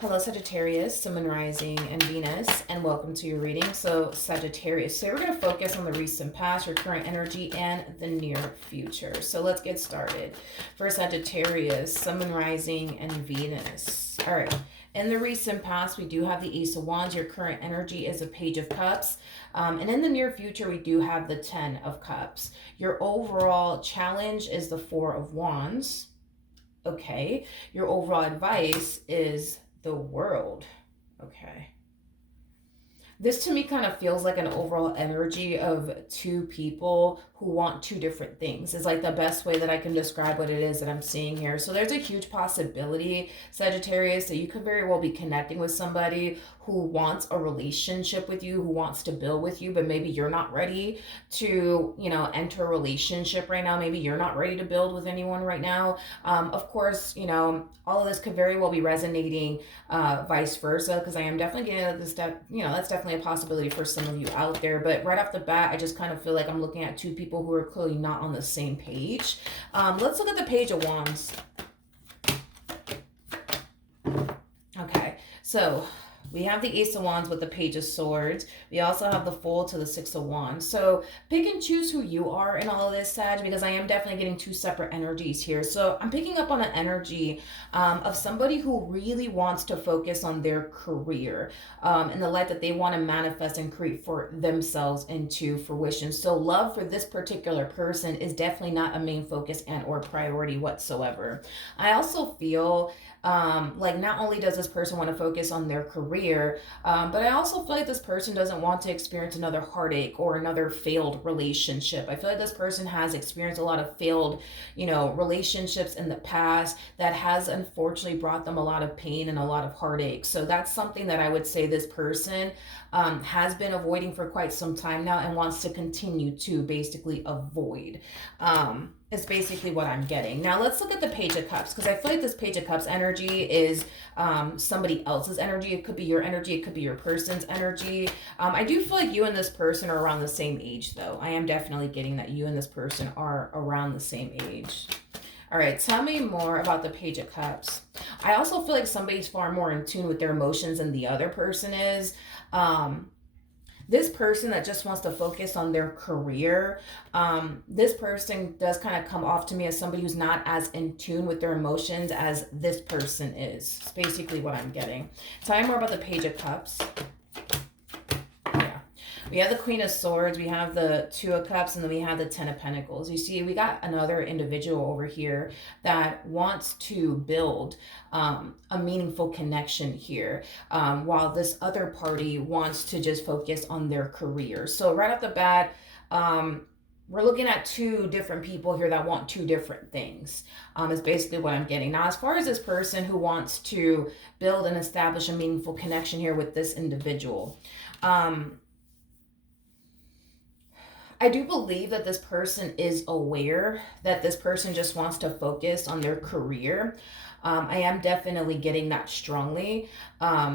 Hello, Sagittarius, Sun, Moon, Rising, and Venus, and welcome to your reading. So, Sagittarius, today we're going to focus on the recent past, your current energy, and the near future. So, let's get started. For Sagittarius, Sun, Moon, Rising, and Venus. All right. In the recent past, we do have the Ace of Wands. Your current energy is a Page of Cups. And in the near future, we do have the Ten of Cups. Your overall challenge is the Four of Wands. Okay. Your overall advice is the World. Okay. This to me kind of feels like an overall energy of two people who want two different things. Is like the best way that I can describe what it is that I'm seeing here. So there's a huge possibility, Sagittarius, that you could very well be connecting with somebody who wants a relationship with you, who wants to build with you, but maybe you're not ready to, enter a relationship right now. Maybe you're not ready to build with anyone right now. Of course, all of this could very well be resonating vice versa, because I am definitely getting at this step, that's definitely a possibility for some of you out there. But right off the bat, I just kind of feel like I'm looking at two people who are clearly not on the same page. Let's look at the Page of Wands. Okay, so we have the Ace of Wands with the Page of Swords. We also have the Fool to the Six of Wands. So pick and choose who you are in all of this, Sag, because I am definitely getting two separate energies here. So I'm picking up on an energy of somebody who really wants to focus on their career and the life that they want to manifest and create for themselves into fruition. So love for this particular person is definitely not a main focus and or priority whatsoever. I also feel like not only does this person want to focus on their career, but I also feel like this person doesn't want to experience another heartache or another failed relationship. I feel like this person has experienced a lot of failed, relationships in the past that has unfortunately brought them a lot of pain and a lot of heartache. So that's something that I would say this person has been avoiding for quite some time now and wants to continue to basically avoid. Is basically what I'm getting. Now let's look at the Page of Cups, because I feel like this Page of Cups energy is somebody else's energy. It could be your energy. It could be your person's energy. I do feel like you and this person are around the same age, though. I am definitely getting that you and this person are around the same age. All right, tell me more about the Page of Cups. I also feel like somebody's far more in tune with their emotions than the other person is. This person that just wants to focus on their career, this person does kind of come off to me as somebody who's not as in tune with their emotions as this person is. It's basically what I'm getting. Tell me more about the Page of Cups. We have the Queen of Swords, we have the Two of Cups, and then we have the Ten of Pentacles. You see, we got another individual over here that wants to build a meaningful connection here, while this other party wants to just focus on their career. So right off the bat, we're looking at two different people here that want two different things, is basically what I'm getting. Now, as far as this person who wants to build and establish a meaningful connection here with this individual, I do believe that this person is aware that this person just wants to focus on their career. I am definitely getting that strongly.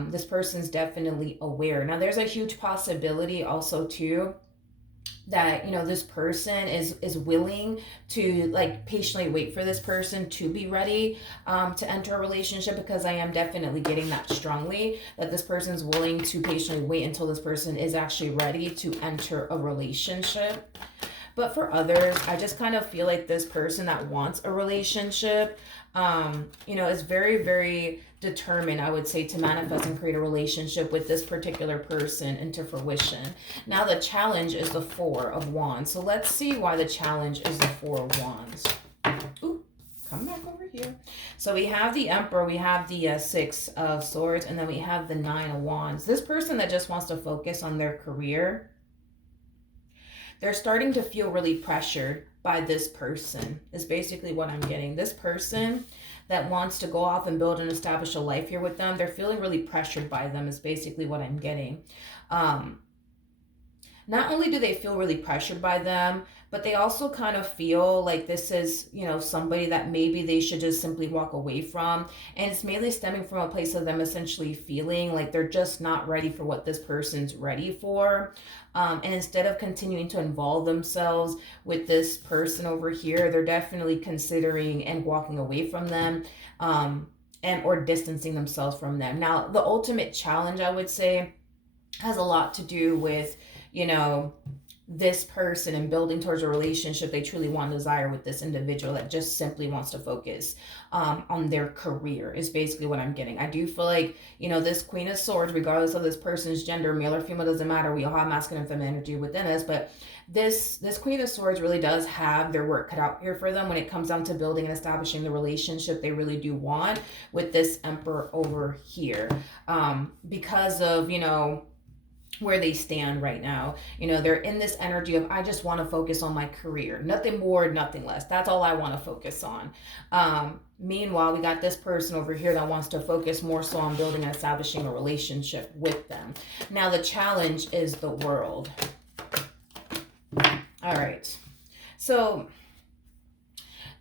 This person's definitely aware. Now, there's a huge possibility also, too, that this person is willing to patiently wait for this person to be ready to enter a relationship, because I am definitely getting that strongly, that this person's willing to patiently wait until this person is actually ready to enter a relationship. But for others, I just kind of feel like this person that wants a relationship, is very, very determined, I would say, to manifest and create a relationship with this particular person into fruition. Now, the challenge is the Four of Wands. So let's see why the challenge is the Four of Wands. Ooh, come back over here. So we have the Emperor, we have the Six of Swords, and then we have the Nine of Wands. This person that just wants to focus on their career, they're starting to feel really pressured by this person, is basically what I'm getting. This person that wants to go off and build and establish a life here with them, they're feeling really pressured by them, is basically what I'm getting. Not only do they feel really pressured by them, but they also kind of feel like this is, somebody that maybe they should just simply walk away from. And it's mainly stemming from a place of them essentially feeling like they're just not ready for what this person's ready for. And instead of continuing to involve themselves with this person over here, they're definitely considering and walking away from them. and or distancing themselves from them. Now, the ultimate challenge, I would say, has a lot to do with, you know, this person and building towards a relationship they truly want and desire with this individual that just simply wants to focus on their career is basically what I'm getting. I do feel like, you know, this Queen of Swords, regardless of this person's gender, male or female, doesn't matter. We all have masculine and feminine energy within us, but this Queen of Swords really does have their work cut out here for them when it comes down to building and establishing the relationship they really do want with this Emperor over here, because of, you know, where they stand right now. You know, they're in this energy of, I just want to focus on my career, nothing more, nothing less. That's all I want to focus on. Meanwhile, we got this person over here that wants to focus more so on building and establishing a relationship with them. Now the challenge is the world. All right, so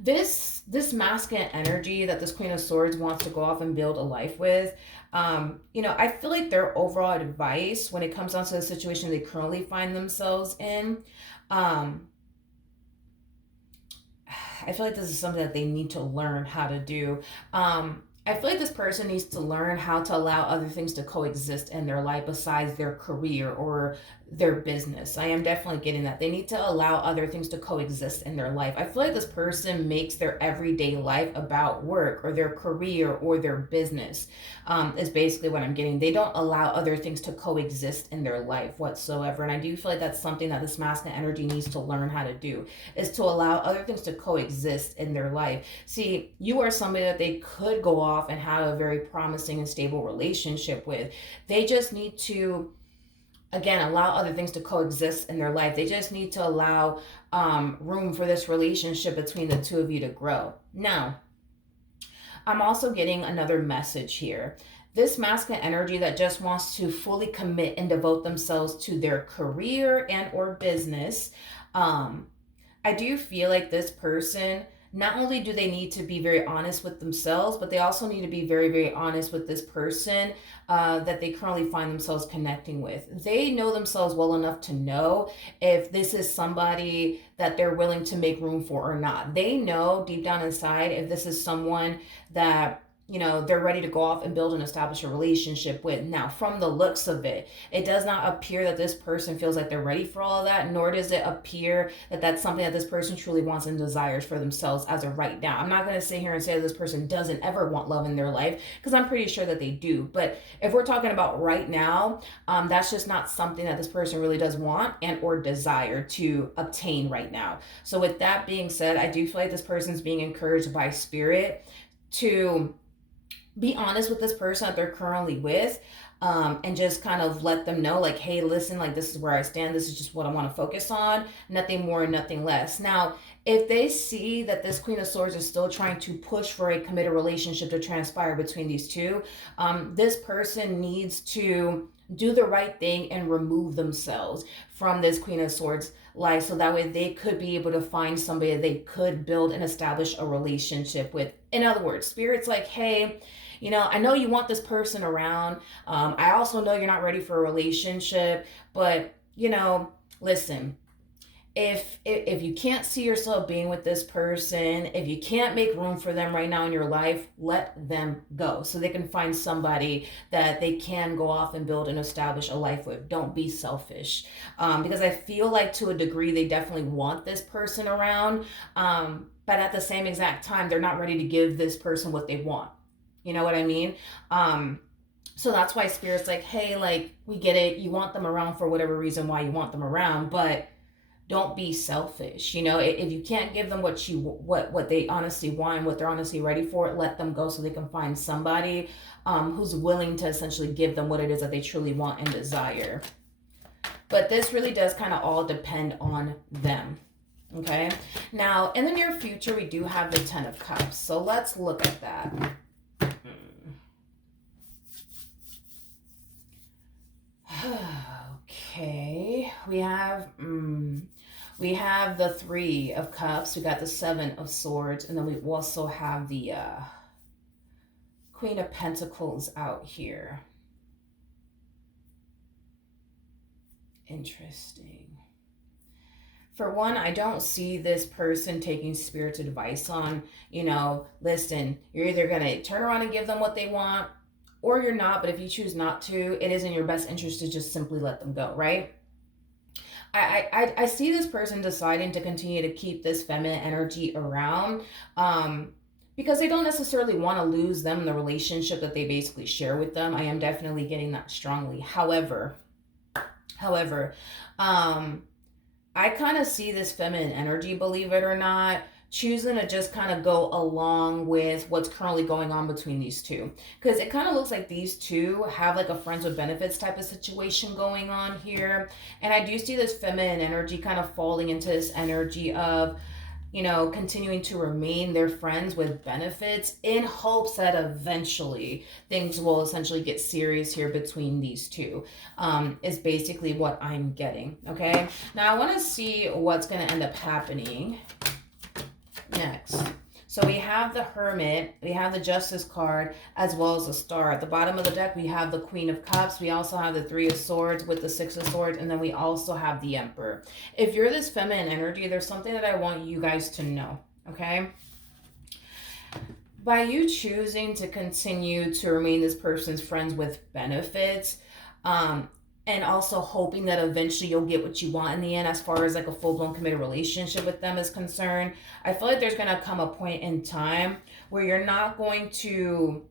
this masculine energy that this Queen of Swords wants to go off and build a life with, you know, I feel like their overall advice when it comes down to the situation they currently find themselves in, I feel like this is something that they need to learn how to do. I feel like this person needs to learn how to allow other things to coexist in their life besides their career or their business. I am definitely getting that. They need to allow other things to coexist in their life. I feel like this person makes their everyday life about work or their career or their business, is basically what I'm getting. They don't allow other things to coexist in their life whatsoever. And I do feel like that's something that this masculine energy needs to learn how to do, is to allow other things to coexist in their life. See, you are somebody that they could go off and have a very promising and stable relationship with. They just need to, again, allow other things to coexist in their life. They just need to allow room for this relationship between the two of you to grow. Now, I'm also getting another message here. This masculine energy that just wants to fully commit and devote themselves to their career and or business, I do feel like this person, not only do they need to be very honest with themselves, but they also need to be very, very honest with this person that they currently find themselves connecting with. They know themselves well enough to know if this is somebody that they're willing to make room for or not. They know deep down inside if this is someone that, you know, they're ready to go off and build and establish a relationship with. Now, from the looks of it, it does not appear that this person feels like they're ready for all of that, nor does it appear that that's something that this person truly wants and desires for themselves as of right now. I'm not going to sit here and say that this person doesn't ever want love in their life, because I'm pretty sure that they do. But if we're talking about right now, that's just not something that this person really does want and or desire to obtain right now. So with that being said, I do feel like this person's being encouraged by spirit to be honest with this person that they're currently with, and just kind of let them know, like, hey, listen, like, this is where I stand. This is just what I want to focus on. Nothing more, nothing less. Now, if they see that this Queen of Swords is still trying to push for a committed relationship to transpire between these two, this person needs to do the right thing and remove themselves from this Queen of Swords life, so that way they could be able to find somebody that they could build and establish a relationship with. In other words, spirit's like, hey, you know, I know you want this person around. I also know you're not ready for a relationship, but, you know, listen, if you can't see yourself being with this person, if you can't make room for them right now in your life, let them go so they can find somebody that they can go off and build and establish a life with. Don't be selfish, because I feel like to a degree they definitely want this person around, but at the same exact time they're not ready to give this person what they want. You know what I mean? So that's why spirit's like, hey, like, we get it. You want them around for whatever reason why you want them around, but don't be selfish. You know, if you can't give them what they honestly want and what they're honestly ready for, let them go so they can find somebody who's willing to essentially give them what it is that they truly want and desire. But this really does kind of all depend on them. Okay. Now, in the near future, we do have the 10 of Cups. So let's look at that. Okay, we have the 3 of Cups, we got the 7 of Swords, and then we also have the Queen of Pentacles out here. Interesting. For one, I don't see this person taking spirit's advice on, listen, you're either going to turn around and give them what they want or you're not. But if you choose not to, it is in your best interest to just simply let them go, right? I see this person deciding to continue to keep this feminine energy around, because they don't necessarily want to lose them in the relationship that they basically share with them. I am definitely getting that strongly. However, um, I kind of see this feminine energy, believe it or not, choosing to just kind of go along with what's currently going on between these two. Because it kind of looks like these two have like a friends with benefits type of situation going on here. And I do see this feminine energy kind of falling into this energy of, continuing to remain their friends with benefits in hopes that eventually things will essentially get serious here between these two, is basically what I'm getting. Okay. Now I want to see what's going to end up happening next. So we have the Hermit, we have the Justice card, as well as the Star. At the bottom of the deck, we have the Queen of Cups. We also have the Three of Swords with the Six of Swords, and then we also have the Emperor. If you're this feminine energy, there's something that I want you guys to know, okay? By you choosing to continue to remain this person's friends with benefits, and also hoping that eventually you'll get what you want in the end as far as like a full-blown committed relationship with them is concerned, I feel like there's going to come a point in time where you're not going to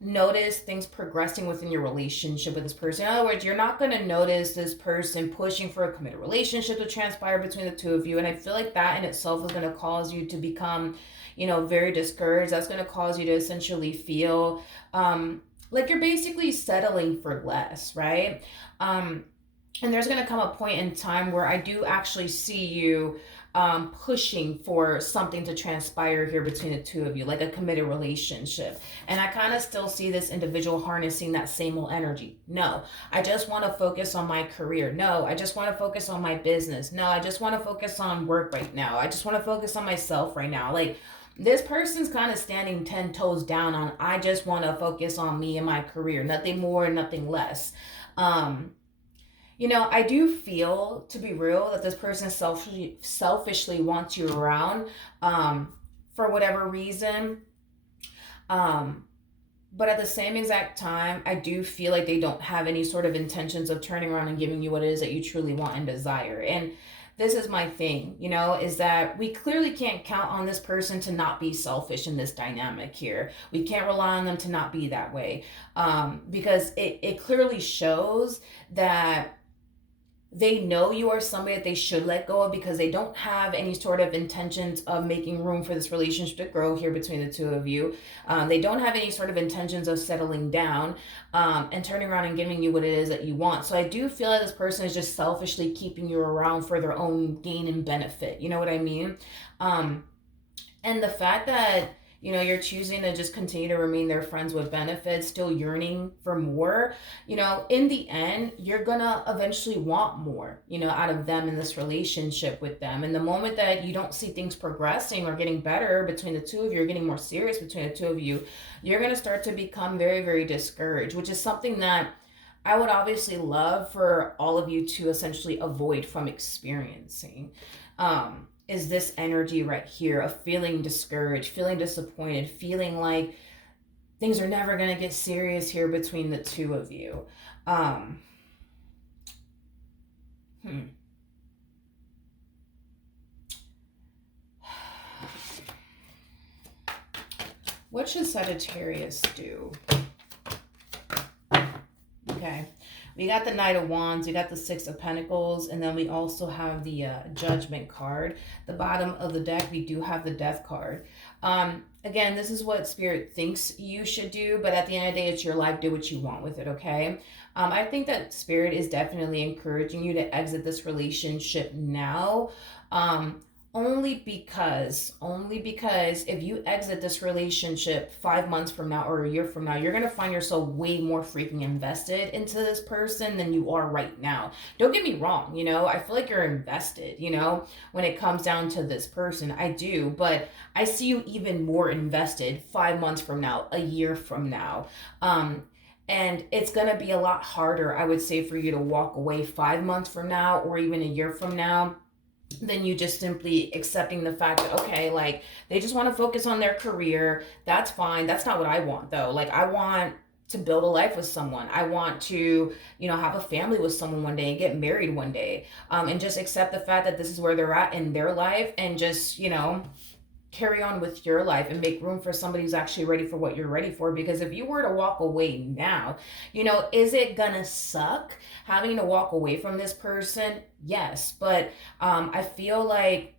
notice things progressing within your relationship with this person. In other words, you're not going to notice this person pushing for a committed relationship to transpire between the two of you. And I feel like that in itself is going to cause you to become, very discouraged. That's going to cause you to essentially feel like you're basically settling for less, right? And there's going to come a point in time where I do actually see you pushing for something to transpire here between the two of you, like a committed relationship. And I kind of still see this individual harnessing that same old energy. No, I just want to focus on my career. No, I just want to focus on my business. No, I just want to focus on work right now. I just want to focus on myself right now. Like, this person's kind of standing 10 toes down on, I just want to focus on me and my career, nothing more, nothing less. I do feel, to be real, that this person selfishly wants you around, for whatever reason. But at the same exact time, I do feel like they don't have any sort of intentions of turning around and giving you what it is that you truly want and desire. And this is my thing, is that we clearly can't count on this person to not be selfish in this dynamic here. We can't rely on them to not be that way, because it clearly shows that they know you are somebody that they should let go of, because they don't have any sort of intentions of making room for this relationship to grow here between the two of you. They don't have any sort of intentions of settling down, and turning around and giving you what it is that you want. So I do feel like this person is just selfishly keeping you around for their own gain and benefit. You know what I mean? And the fact that you're choosing to just continue to remain their friends with benefits, still yearning for more, in the end, you're gonna eventually want more, out of them in this relationship with them. And the moment that you don't see things progressing or getting better between the two of you, or getting more serious between the two of you, you're gonna start to become very, very discouraged, which is something that I would obviously love for all of you to essentially avoid from experiencing. Is this energy right here of feeling discouraged, feeling disappointed, feeling like things are never going to get serious here between the two of you. What should Sagittarius do? Okay. We got the Knight of Wands, we got the Six of Pentacles, and then we also have the Judgment card. The bottom of the deck, we do have the Death card. Again, this is what Spirit thinks you should do, but at the end of the day, it's your life. Do what you want with it, okay? I think that Spirit is definitely encouraging you to exit this relationship now. Only because if you exit this relationship 5 months from now or a year from now, you're going to find yourself way more freaking invested into this person than you are right now. Don't get me wrong, I feel like you're invested, when it comes down to this person. I do, but I see you even more invested 5 months from now, a year from now. And it's going to be a lot harder, I would say, for you to walk away 5 months from now or even a year from now, than you just simply accepting the fact that, okay, like they just want to focus on their career. That's fine. That's not what I want though. Like I want to build a life with someone. I want to, have a family with someone one day and get married one day. And just accept the fact that this is where they're at in their life, and just, carry on with your life and make room for somebody who's actually ready for what you're ready for. Because if you were to walk away now, is it gonna suck having to walk away from this person? Yes, but I feel like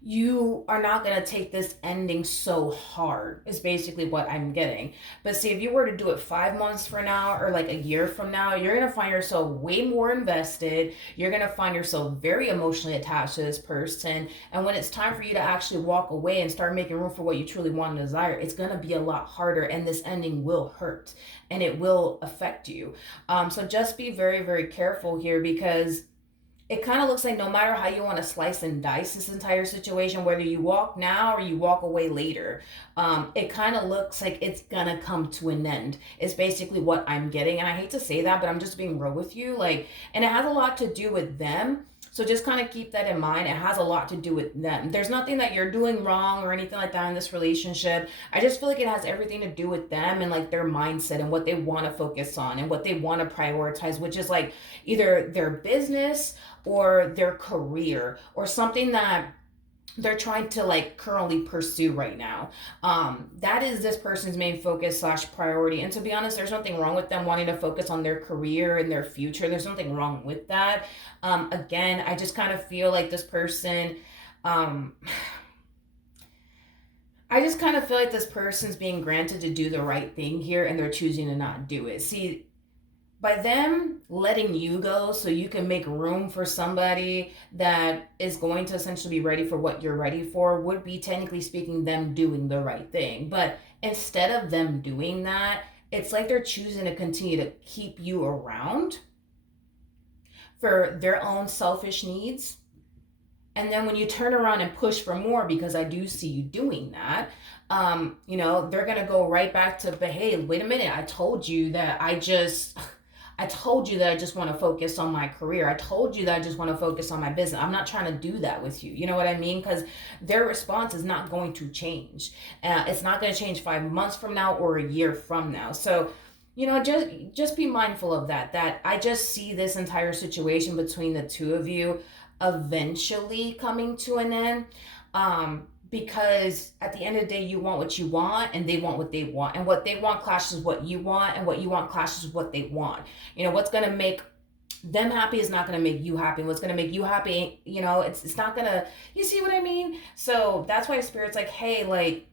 you are not going to take this ending so hard, is basically what I'm getting. But see, if you were to do it 5 months from now or like a year from now, you're going to find yourself way more invested. You're going to find yourself very emotionally attached to this person. And when it's time for you to actually walk away and start making room for what you truly want and desire, it's going to be a lot harder, and this ending will hurt and it will affect you. So just be very, very careful here, because it kind of looks like no matter how you want to slice and dice this entire situation, whether you walk now or you walk away later, it kind of looks like it's gonna come to an end. It's basically what I'm getting. And I hate to say that, but I'm just being real with you. And it has a lot to do with them. So just kind of keep that in mind. It has a lot to do with them. There's nothing that you're doing wrong or anything like that in this relationship. I just feel like it has everything to do with them and like their mindset and what they want to focus on and what they want to prioritize, which is like either their business or their career or something that they're trying to like currently pursue right now. That is this person's main focus / priority. And to be honest, there's nothing wrong with them wanting to focus on their career and their future. There's nothing wrong with that. Again, I just kind of feel like this person, I just kind of feel like this person's being granted to do the right thing here, and they're choosing to not do it. See, by them letting you go so you can make room for somebody that is going to essentially be ready for what you're ready for, would be technically speaking them doing the right thing. But instead of them doing that, it's like they're choosing to continue to keep you around for their own selfish needs. And then when you turn around and push for more, because I do see you doing that, they're going to go right back to, but hey, wait a minute, I told you that I just want to focus on my career. I told you that I just want to focus on my business. I'm not trying to do that with you. You know what I mean? Because their response is not going to change. It's not going to change 5 months from now or a year from now. So, just be mindful of that. That I just see this entire situation between the two of you eventually coming to an end. Because at the end of the day, you want what you want and they want what they want, and what they want clashes with what you want, and what you want clashes with what they want. What's going to make them happy is not going to make you happy. What's going to make you happy, it's not going to, you see what I mean? So that's why Spirit's like, hey, like,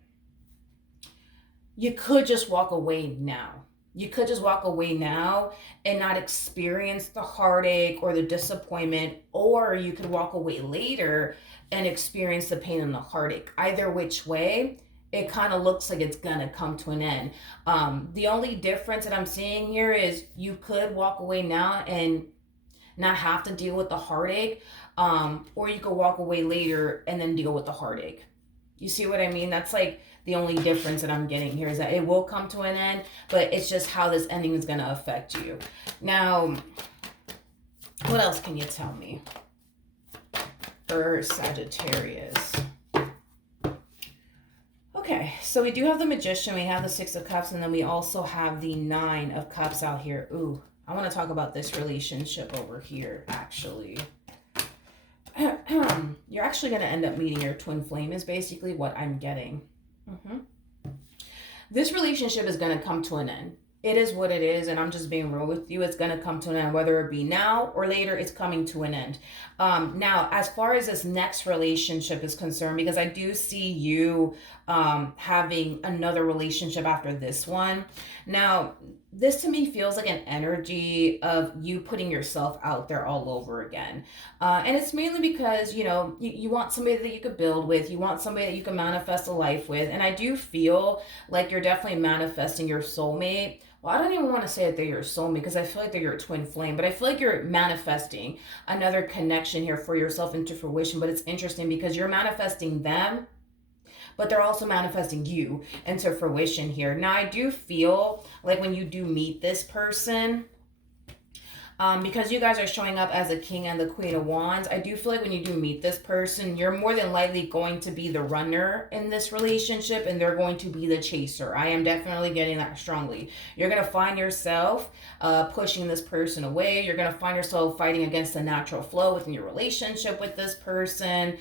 you could just walk away now. You could just walk away now and not experience the heartache or the disappointment, or you could walk away later and experience the pain and the heartache. Either which way, it kind of looks like it's gonna come to an end. The only difference that I'm seeing here is you could walk away now and not have to deal with the heartache, or you could walk away later and then deal with the heartache. You see what I mean? That's like the only difference that I'm getting here, is that it will come to an end, but it's just how this ending is going to affect you. Now, what else can you tell me for Sagittarius? Okay, so we do have the Magician, we have the Six of Cups, and then we also have the Nine of Cups out here. Ooh, I want to talk about this relationship over here, actually. You're actually going to end up meeting your twin flame, is basically what I'm getting. This relationship is going to come to an end. It is what it is, and I'm just being real with you. It's going to come to an end, whether it be now or later. It's coming to an end. Now, as far as this next relationship is concerned, because I do see you having another relationship after this one. Now, this to me feels like an energy of you putting yourself out there all over again. And it's mainly because, you want somebody that you could build with. You want somebody that you can manifest a life with. And I do feel like you're definitely manifesting your soulmate. Well, I don't even want to say that they're your soulmate, because I feel like they're your twin flame, but I feel like you're manifesting another connection here for yourself into fruition. But it's interesting because you're manifesting them, but they're also manifesting you into fruition here. Now, I do feel like when you do meet this person, Because you guys are showing up as a king and the queen of wands, I do feel like when you do meet this person, you're more than likely going to be the runner in this relationship and they're going to be the chaser. I am definitely getting that strongly. You're going to find yourself pushing this person away. You're going to find yourself fighting against the natural flow within your relationship with this person.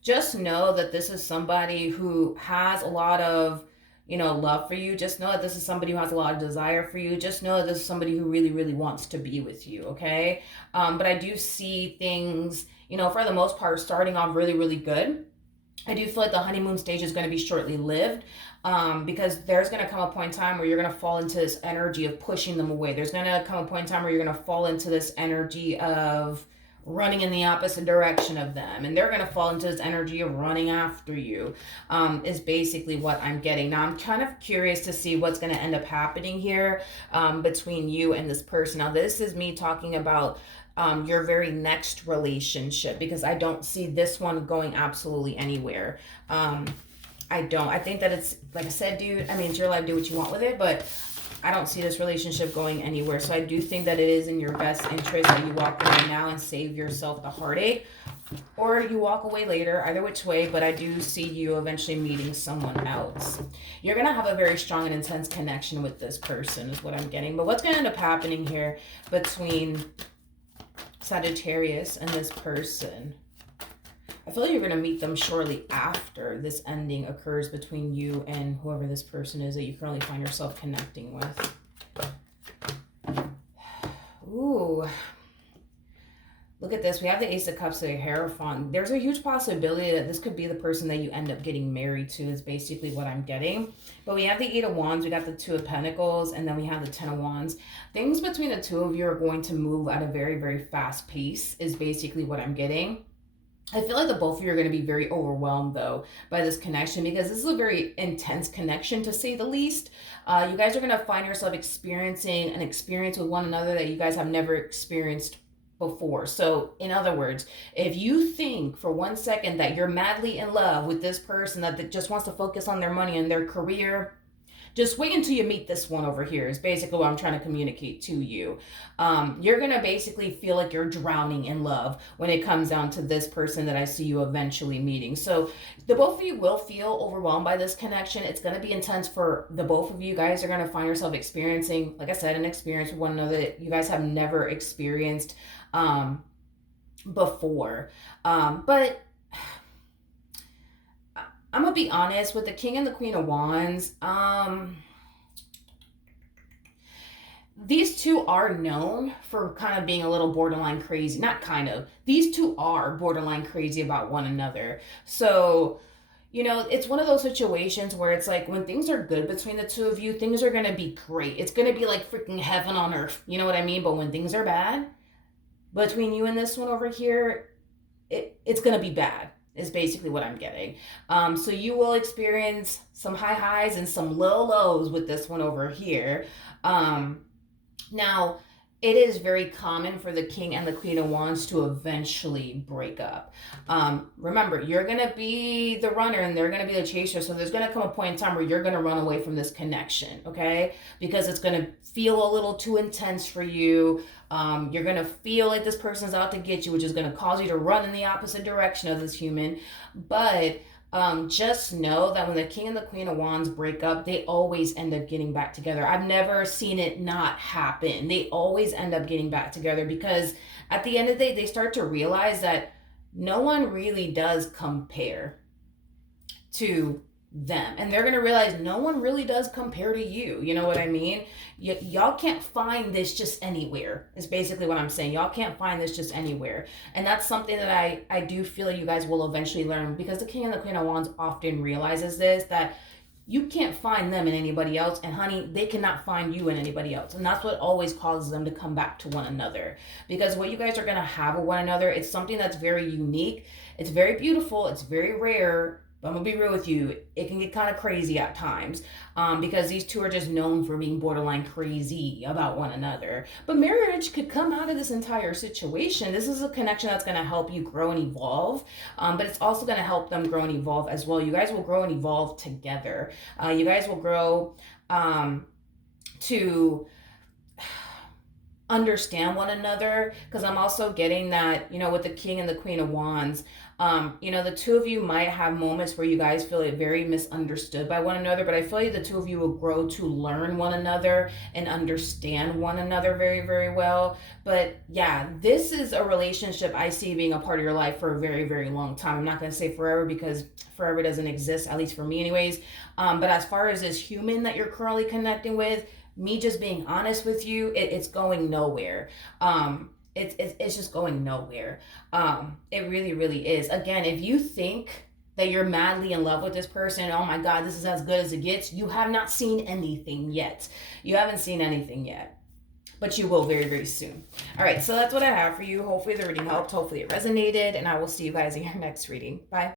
Just know that this is somebody who has a lot of, love for you. Just know that this is somebody who has a lot of desire for you. Just know that this is somebody who really, really wants to be with you, okay? But I do see things, for the most part, starting off really, really good. I do feel like the honeymoon stage is going to be shortly lived, because there's going to come a point in time where you're going to fall into this energy of pushing them away. There's going to come a point in time where you're going to fall into this energy of running in the opposite direction of them, and they're going to fall into this energy of running after you, is basically what I'm getting. Now I'm kind of curious to see what's going to end up happening here, between you and this person. Now this is me talking about your very next relationship, because I don't see this one going absolutely anywhere. I don't. I think that it's, like I said, dude, I mean, it's your life, do what you want with it, but I don't see this relationship going anywhere. So I do think that it is in your best interest that you walk away now and save yourself the heartache, or you walk away later, either which way. But I do see you eventually meeting someone else. You're going to have a very strong and intense connection with this person is what I'm getting. But what's going to end up happening here between Sagittarius and this person? I feel like you're going to meet them shortly after this ending occurs between you and whoever this person is that you currently find yourself connecting with. Ooh. Look at this. We have the Ace of Cups, the Hierophant. There's a huge possibility that this could be the person that you end up getting married to, is basically what I'm getting. But we have the Eight of Wands, we got the Two of Pentacles, and then we have the Ten of Wands. Things between the two of you are going to move at a very, very fast pace, is basically what I'm getting. I feel like the both of you are going to be very overwhelmed, though, by this connection, because this is a very intense connection, to say the least. You guys are going to find yourself experiencing an experience with one another that you guys have never experienced before. So, in other words, if you think for 1 second that you're madly in love with this person that just wants to focus on their money and their career, just wait until you meet this one over here, is basically what I'm trying to communicate to you. You're going to basically feel like you're drowning in love when it comes down to this person that I see you eventually meeting. So the both of you will feel overwhelmed by this connection. It's going to be intense for the both of you. Guys are going to find yourself experiencing, like I said, an experience with one another that you guys have never experienced before. But I'm gonna be honest with the King and the Queen of Wands. These two are known for kind of being a little borderline crazy. Not kind of. These two are borderline crazy about one another. So, it's one of those situations where it's like when things are good between the two of you, things are going to be great. It's going to be like freaking heaven on earth. You know what I mean? But when things are bad between you and this one over here, it's going to be bad, is basically what I'm getting. So you will experience some high highs and some low lows with this one over here. Now, it is very common for the King and the Queen of Wands to eventually break up. Remember, you're going to be the runner and they're going to be the chaser. So there's going to come a point in time where you're going to run away from this connection, okay? Because it's going to feel a little too intense for you. You're going to feel like this person's out to get you, which is going to cause you to run in the opposite direction of this human. But just know that when the King and the Queen of Wands break up, they always end up getting back together. I've never seen it not happen. They always end up getting back together, because at the end of the day, they start to realize that no one really does compare to them, and they're gonna realize no one really does compare to you. You know what I mean? Y'all can't find this just anywhere, is basically what I'm saying. Y'all can't find this just anywhere, and that's something that I do feel like you guys will eventually learn, because the King and the Queen of Wands often realizes this, that you can't find them in anybody else, and honey, they cannot find you in anybody else. And that's what always causes them to come back to one another, because what you guys are going to have with one another, it's something that's very unique, it's very beautiful, it's very rare. But I'm going to be real with you, it can get kind of crazy at times, because these two are just known for being borderline crazy about one another. But marriage could come out of this entire situation. This is a connection that's going to help you grow and evolve, but it's also going to help them grow and evolve as well. You guys will grow and evolve together. You guys will grow to understand one another, because I'm also getting that, with the King and the Queen of Wands, the two of you might have moments where you guys feel like very misunderstood by one another, but I feel like the two of you will grow to learn one another and understand one another very, very well. But yeah, this is a relationship I see being a part of your life for a very, very long time. I'm not going to say forever because forever doesn't exist, at least for me, anyways. But as far as this human that you're currently connecting with, me just being honest with you, it's going nowhere. It's just going nowhere. It really, really is. Again, if you think that you're madly in love with this person, oh my God, this is as good as it gets, you have not seen anything yet. You haven't seen anything yet, but you will very, very soon. All right, so that's what I have for you. Hopefully the reading helped. Hopefully it resonated, and I will see you guys in your next reading. Bye.